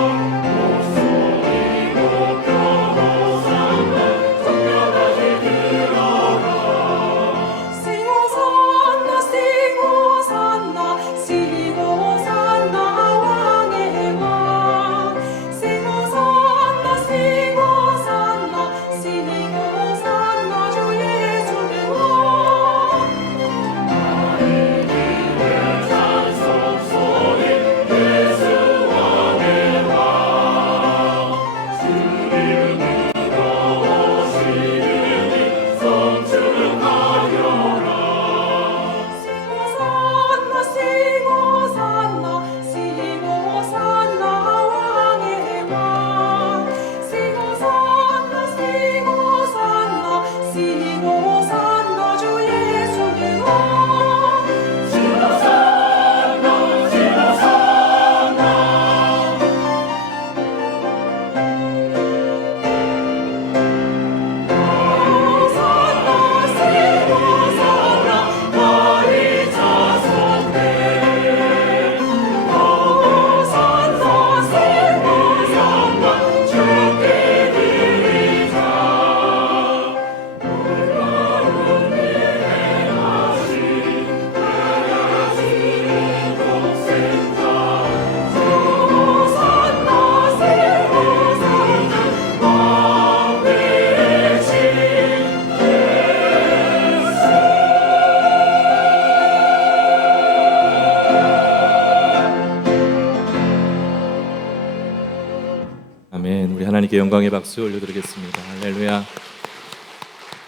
Lord. 아멘. 우리 하나님께 영광의 박수 올려드리겠습니다. 할렐루야.